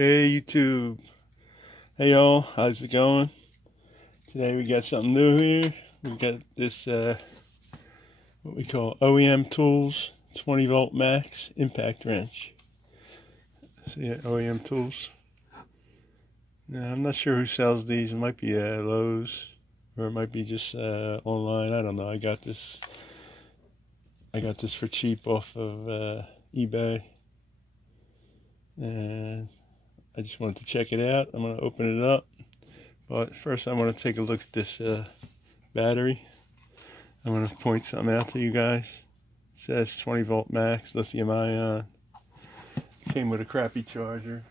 Hey YouTube. Hey y'all, how's it going? Today we got something new here. We got this what we call OEM Tools 20 volt max impact wrench. See it, OEM Tools. Now I'm not sure who sells these. It might be Lowe's, or it might be just online. I don't know. I got this for cheap off of eBay, and I just wanted to check it out. I'm going to open it up, but first I want to take a look at this battery. I'm going to point something out to you guys. It says 20 volt max lithium ion. Came with a crappy charger.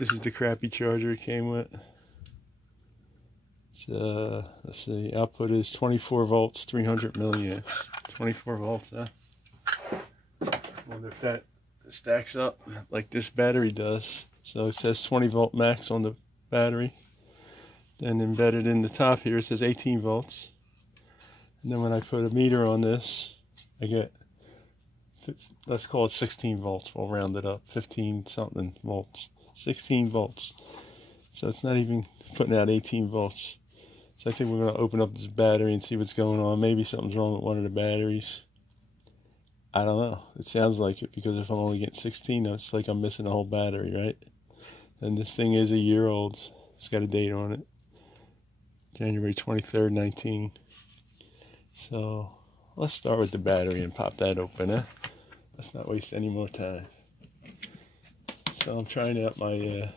This is the crappy charger it came with. It's, let's see, output is 24 volts, 300 milliamps. 24 volts, huh? Wonder if that stacks up like this battery does. So it says 20 volt max on the battery. Then embedded in the top here it says 18 volts. And then when I put a meter on this, I get, let's call it 16 volts. We'll round it up, 15 something volts. 16 volts. So it's not even putting out 18 volts. So I think we're going to open up this battery and see what's going on. Maybe something's wrong with one of the batteries. I don't know. It sounds like it, because if I'm only getting 16, it's like I'm missing a whole battery, right? And this thing is a year old. It's got a date on it. January 23rd, 19. So let's start with the battery and pop that open, huh? Let's not waste any more time. So I'm trying out my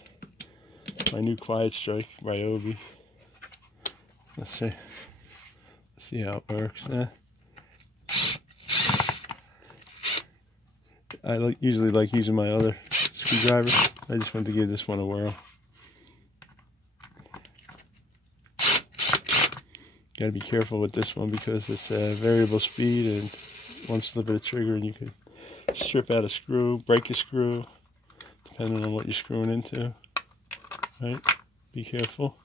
my new Quiet Strike Ryobi. Let's see how it works. I usually like using my other screwdriver. I just wanted to give this one a whirl. Gotta be careful with this one because it's variable speed, and one slip of the trigger and you could strip out a screw, break a screw, depending on what you're screwing into. Right? Be careful.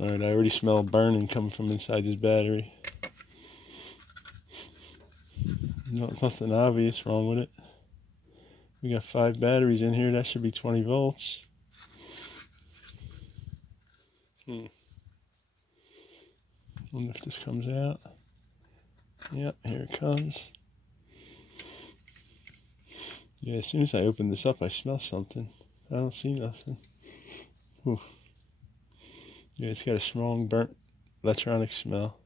Alright, I already smell burning coming from inside this battery. Nothing obvious wrong with it. We got 5 batteries in here. That should be 20 volts. Wonder if this comes out. Yep, here it comes. Yeah, as soon as I open this up, I smell something. I don't see nothing. Ooh. Yeah, it's got a strong burnt electronic smell.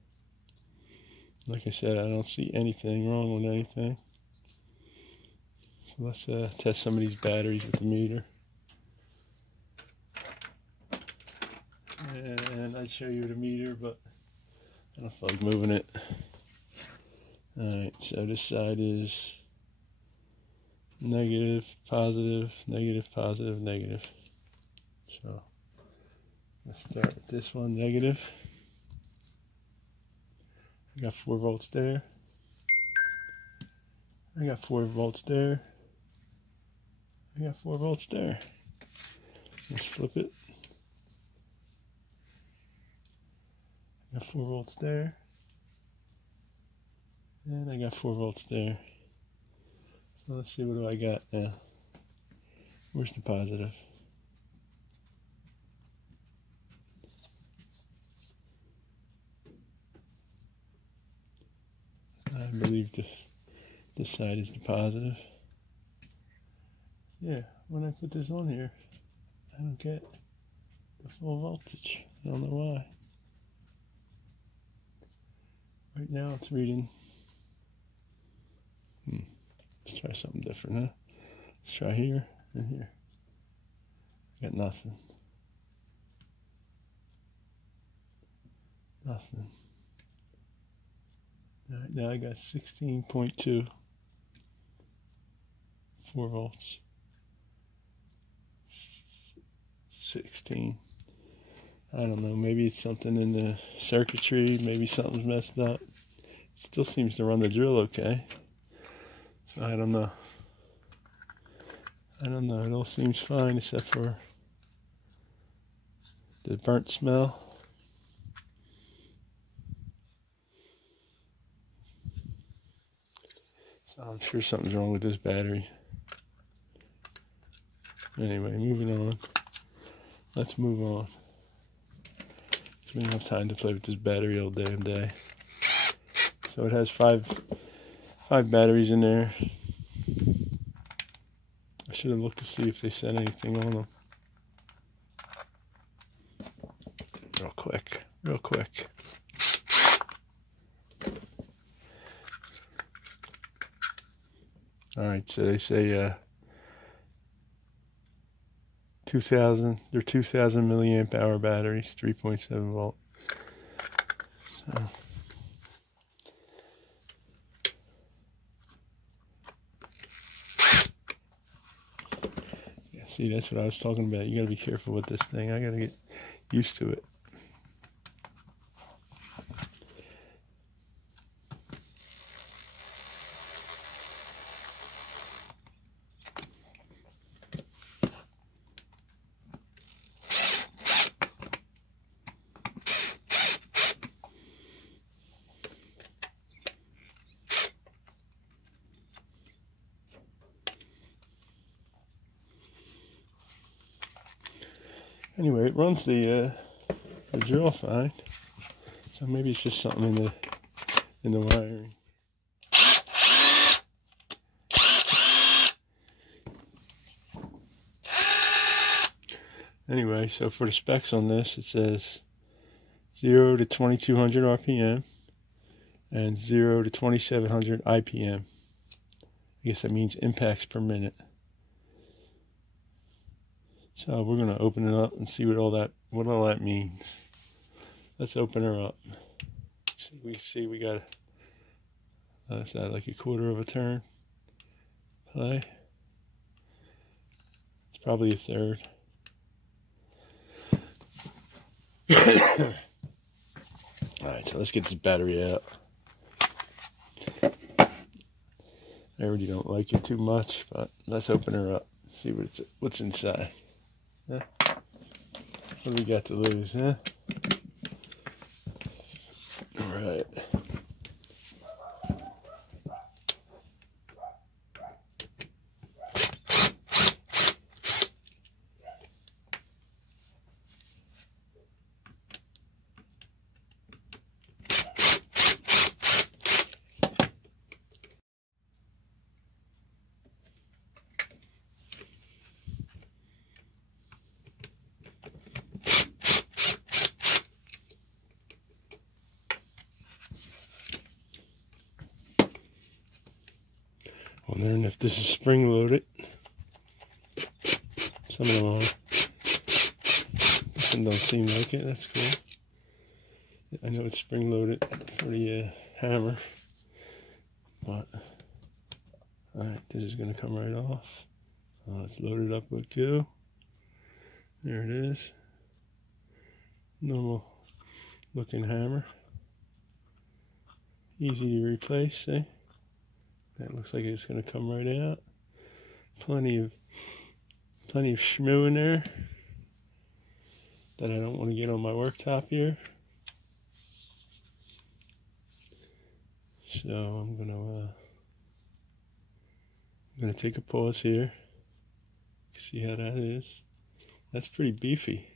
Like I said, I don't see anything wrong with anything. So let's test some of these batteries with the meter. And I'd show you the meter, but I don't feel like moving it. Alright, so this side is negative, positive, negative, positive, negative. So let's start with this one, negative. I got 4 volts there. I got 4 volts there. I got 4 volts there. Let's flip it. I got 4 volts there. And I got 4 volts there. So let's see, what do I got now? Where's the positive? I believe this side is the positive. Yeah, when I put this on here, I don't get the full voltage. I don't know why. Right now it's reading. Let's try something different, huh? Let's try here and here. Got nothing. Nothing. Alright, now I got 16.2. 4 volts. 16. I don't know, maybe it's something in the circuitry, maybe something's messed up. It still seems to run the drill okay. So I don't know. It all seems fine except for the burnt smell. So I'm sure something's wrong with this battery. Anyway, moving on. Let's move on. We don't have time to play with this battery all damn day. So it has five batteries in there. I should have looked to see if they said anything on them. Real quick. Alright, so they say they're 2,000 milliamp hour batteries, 3.7 volt. So yeah, see, that's what I was talking about. You gotta be careful with this thing. I gotta get used to it. Anyway, it runs the drill fine, so maybe it's just something in the wiring. Anyway, so for the specs on this, it says 0 to 2200 RPM and 0 to 2700 IPM. I guess that means impacts per minute. So we're gonna open it up and see what all that means. Let's open her up. See we got is that like a quarter of a turn play? It's probably a third. Alright, so let's get this battery out. I already don't like it too much, but let's open her up. See what's inside. Huh? What do we got to lose, huh? Alright. Wondering if this is spring loaded. Some of them are. Some don't seem like it. That's cool. I know it's spring loaded for the hammer, but alright, this is going to come right off. It's loaded up with goo. There it is. Normal looking hammer. Easy to replace, see? That looks like it's going to come right out. Plenty of shmoo in there that I don't want to get on my worktop here. So I'm gonna take a pause here. See how that is. That's pretty beefy.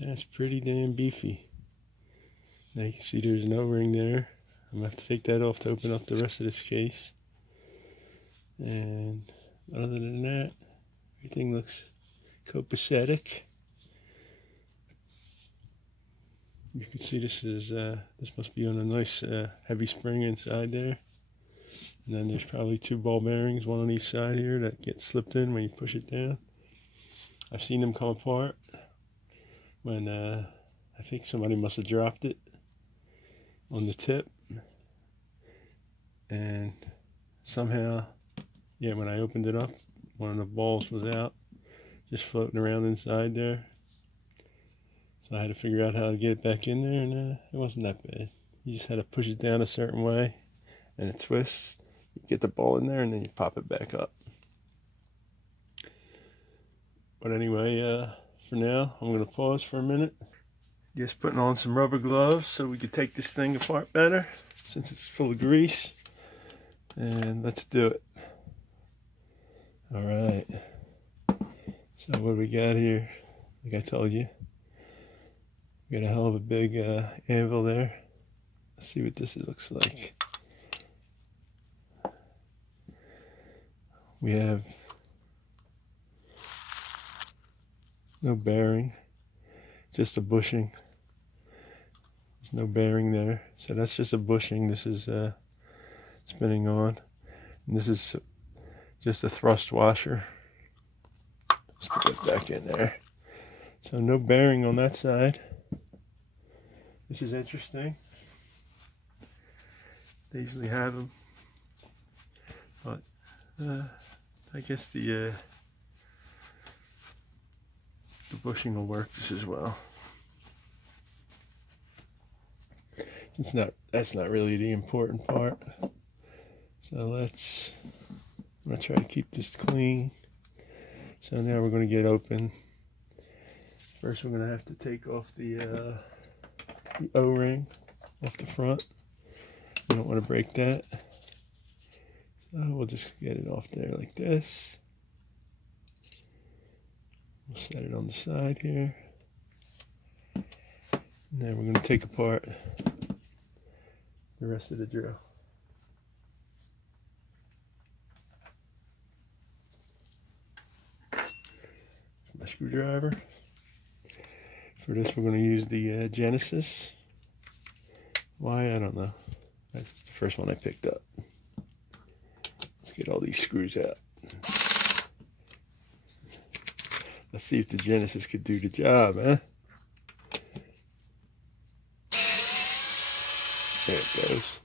That's pretty damn beefy. Now you can see there's an O-ring there. I'm going to have to take that off to open up the rest of this case. And other than that, everything looks copacetic. You can see this must be on a nice heavy spring inside there. And then there's probably 2 ball bearings, one on each side here, that get slipped in when you push it down. I've seen them come apart when I think somebody must have dropped it on the tip. And somehow, yeah, when I opened it up, one of the balls was out, just floating around inside there. So I had to figure out how to get it back in there, and it wasn't that bad. You just had to push it down a certain way, and it twists. You get the ball in there, and then you pop it back up. But anyway, for now, I'm going to pause for a minute. Just putting on some rubber gloves so we can take this thing apart better, since it's full of grease. And let's do it. All right. So what do we got here? Like I told you, we got a hell of a big anvil there. Let's see what this looks like. We have no bearing, just a bushing. There's no bearing there, so that's just a bushing. This is spinning on, and this is just a thrust washer. Let's put that back in there. So no bearing on that side. This is interesting. They usually have them, but I guess the bushing will work just as well. That's not really the important part. So I'm gonna try to keep this clean. So now we're gonna get open. First we're gonna have to take off the O-ring off the front. We don't want to break that. So we'll just get it off there like this. We'll set it on the side here. And then we're going to take apart the rest of the drill. My screwdriver. For this we're going to use the Genesis. Why? I don't know. That's the first one I picked up. Let's get all these screws out. Let's see if the Genesis could do the job, huh? There it goes.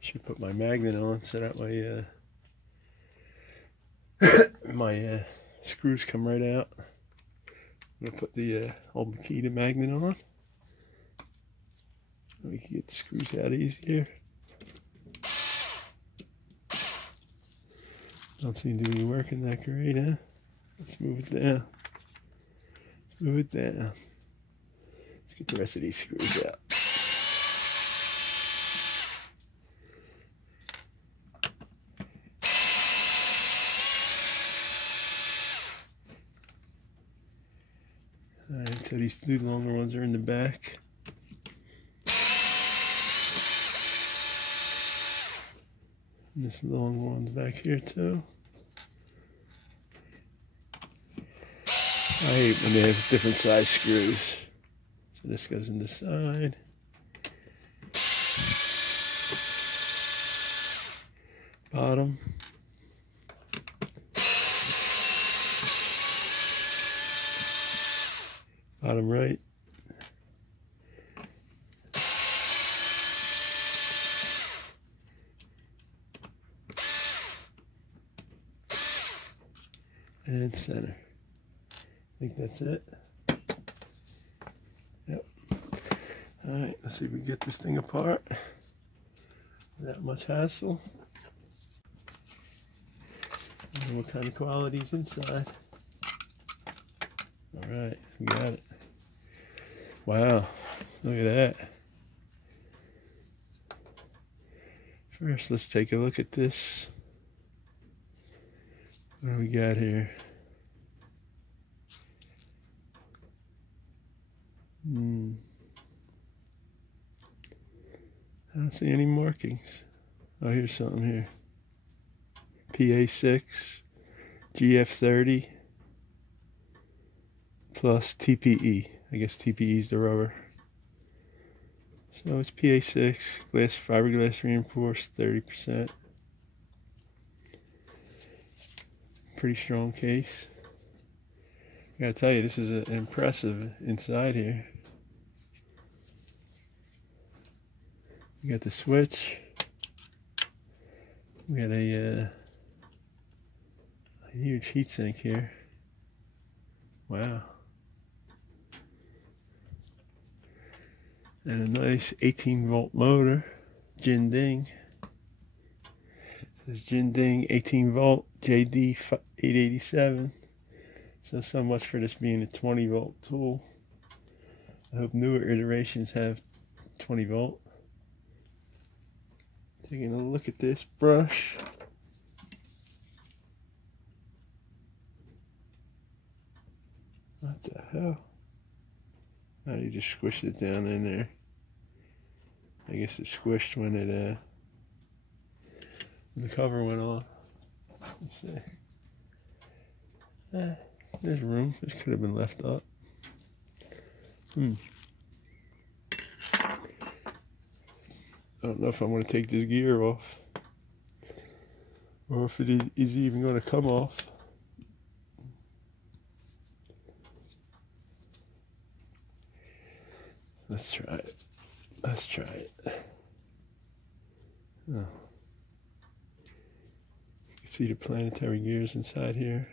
Should put my magnet on so that way my screws come right out. I'm going to put the old Makita magnet on. We can get the screws out easier. Don't seem to be working that great, huh? Let's move it down. Let's move it down. Let's get the rest of these screws out. Alright, so these two longer ones are in the back. And this long one's back here too. I hate when they have different size screws. So this goes in the side. Bottom. Bottom right. And center. I think that's it. Yep. Alright, let's see if we can get this thing apart without much hassle. And what kind of quality's inside. Alright, we got it. Wow, look at that. First, let's take a look at this. What do we got here? I don't see any markings. Oh, here's something here. PA6, GF30, plus TPE. I guess TPE is the rubber. So it's PA6, glass, fiberglass reinforced, 30%. Pretty strong case. I gotta tell you, this is impressive inside here. We got the switch. We got a huge heatsink here. Wow. And a nice 18-volt motor, Jin Ding. It says Jin Ding 18-volt JD 887. So much for this being a 20-volt tool. I hope newer iterations have 20-volt. Taking a look at this brush. What the hell? Oh, you just squished it down in there. I guess it squished when it the cover went on. Let's see. There's room. This could have been left up. I don't know if I'm going to take this gear off, or if it is even going to come off. Let's try it. Let's try it. Oh. You can see the planetary gears inside here.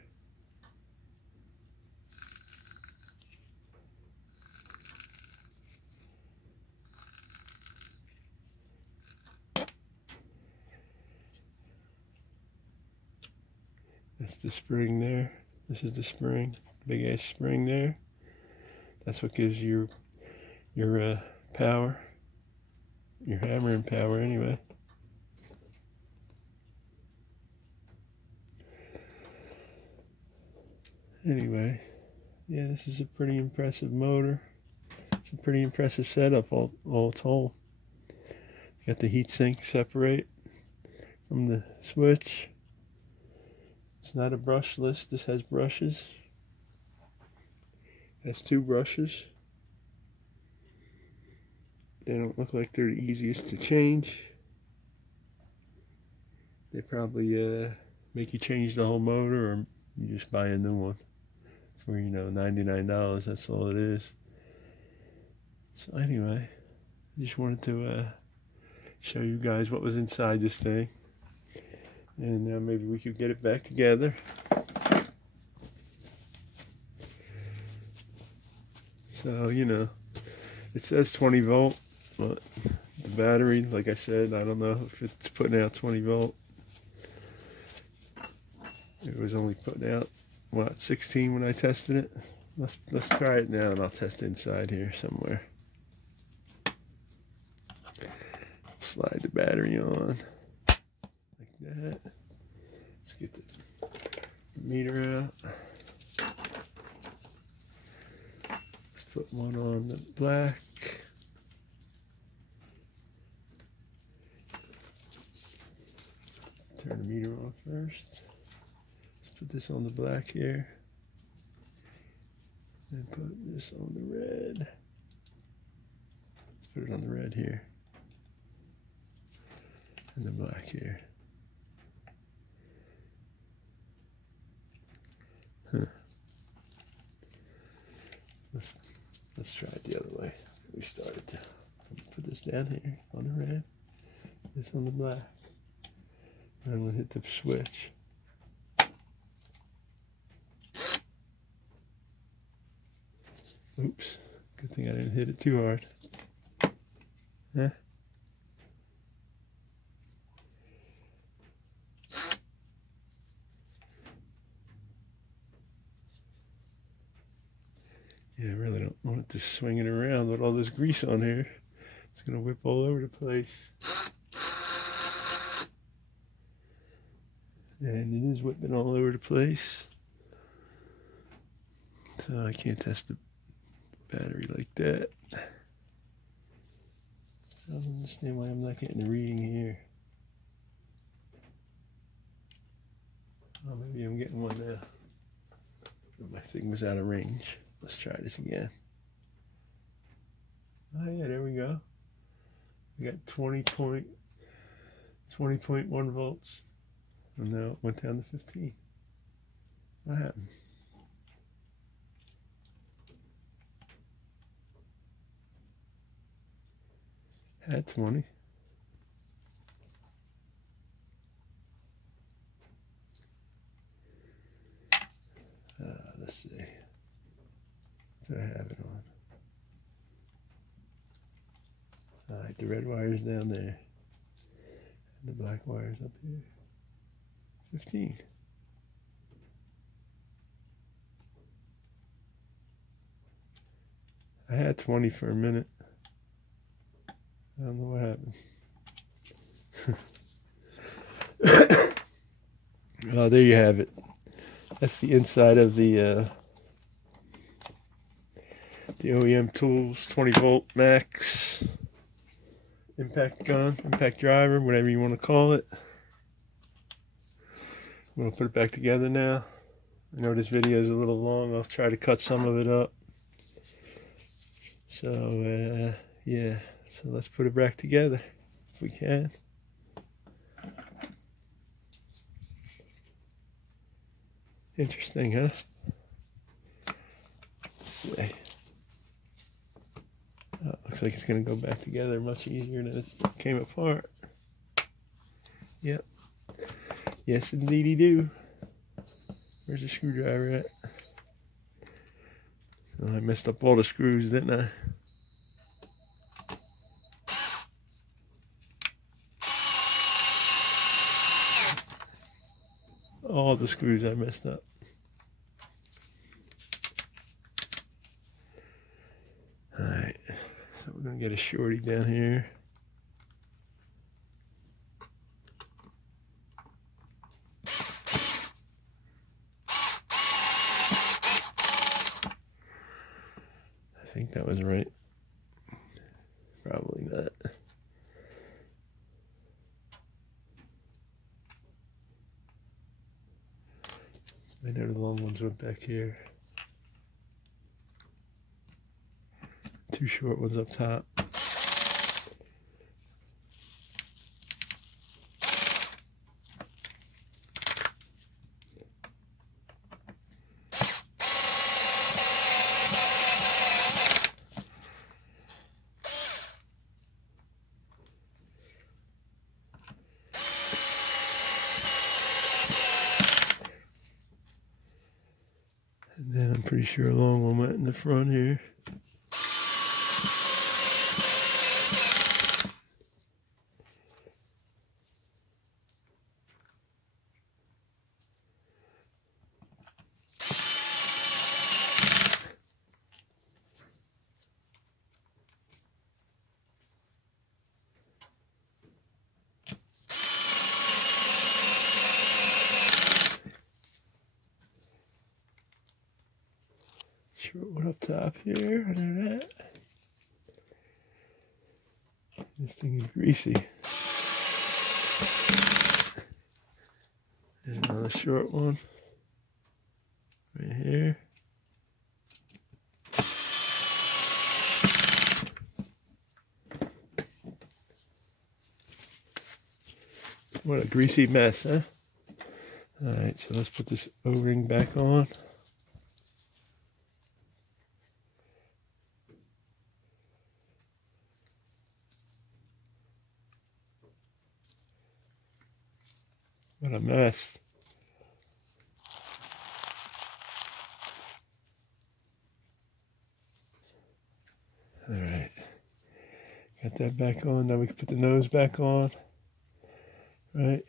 That's the spring there. This is the spring. Big ass spring there. That's what gives you your power. Your hammering power anyway. Anyway, yeah, this is a pretty impressive motor. It's a pretty impressive setup all told. Got the heatsink separate from the switch. It's not a brushless. This has brushes. It has 2 brushes. They don't look like they're the easiest to change. They probably make you change the whole motor, or you just buy a new one for, you know, $99. That's all it is. So anyway, I just wanted to show you guys what was inside this thing. And now maybe we could get it back together. So, you know, it says 20 volt, but the battery, like I said, I don't know if it's putting out 20 volt. It was only putting out, what, 16 when I tested it? Let's try it now, and I'll test inside here somewhere. Slide the battery on. Like that. Let's get the meter out. Let's put one on the black. Turn the meter on first. Let's put this on the black here. And put this on the red. Let's put it on the red here. And the black here. Huh. Let's try it the other way. We started to put this down here on the red, this on the black. And I'm gonna hit the switch. Oops, good thing I didn't hit it too hard. Huh? Yeah, I really don't want it to swing it around with all this grease on here. It's gonna whip all over the place. And it is whipping all over the place. So I can't test the battery like that. I don't understand why I'm not getting the reading here. Oh, maybe I'm getting one now. My thing was out of range. Let's try this again. Oh yeah, there we go. We got 20.1 volts. And now it went down to 15. What happened? Had 20. Let's see. What do I have it on? Alright, the red wire's down there. And the black wire's up here. 15. I had 20 for a minute. I don't know what happened. There you have it. That's the inside of the OEM Tools 20 volt max impact gun, impact driver, whatever you want to call it. I'm going to put it back together now. I know this video is a little long. I'll try to cut some of it up. So, yeah. So let's put it back together if we can. Interesting, huh? Let's see. Oh, looks like it's going to go back together much easier than it came apart. Yep. Yes, indeedy do. Where's the screwdriver at? Oh, I messed up all the screws, didn't I? All the screws I messed up. Alright, so we're going to get a shorty down here. I think that was right. Probably not. I know the long ones went back here. Two short ones up top. And then I'm pretty sure a long one went in the front here. Short one up top here, under that. This thing is greasy. There's another short one right here. What a greasy mess, huh? Alright, so let's put this O-ring back on. What a mess. Alright. Got that back on. Now we can put the nose back on. Right.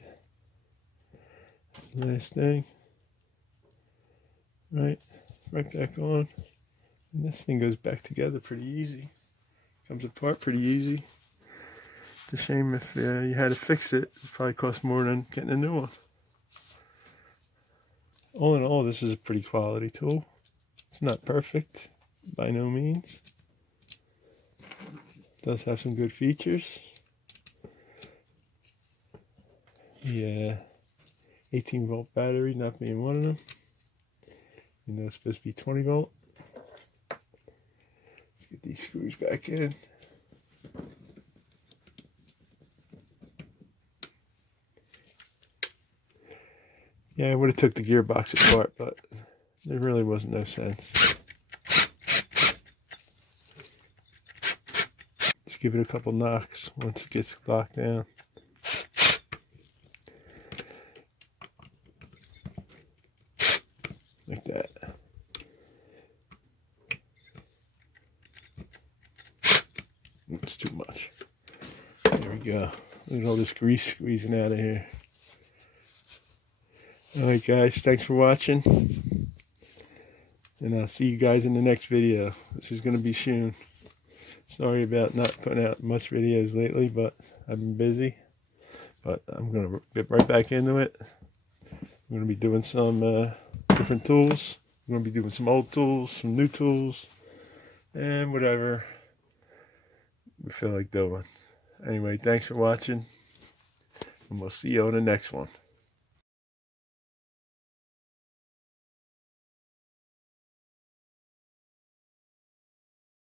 That's the last thing. Right. Right back on. And this thing goes back together pretty easy. Comes apart pretty easy. It's a shame if you had to fix it. It probably cost more than getting a new one. All in all, this is a pretty quality tool. It's not perfect, by no means. It does have some good features. The 18 volt battery not being one of them. You know it's supposed to be 20 volt. Let's get these screws back in. Yeah, I would have took the gearbox apart, but there really wasn't no sense. Just give it a couple knocks once it gets locked down. Like that. It's too much. There we go. Look at all this grease squeezing out of here. Alright guys, thanks for watching. And I'll see you guys in the next video. This is going to be soon. Sorry about not putting out much videos lately, but I've been busy. But I'm going to get right back into it. I'm going to be doing some different tools. I'm going to be doing some old tools, some new tools, and whatever we feel like doing. Anyway, thanks for watching, and we'll see you on the next one.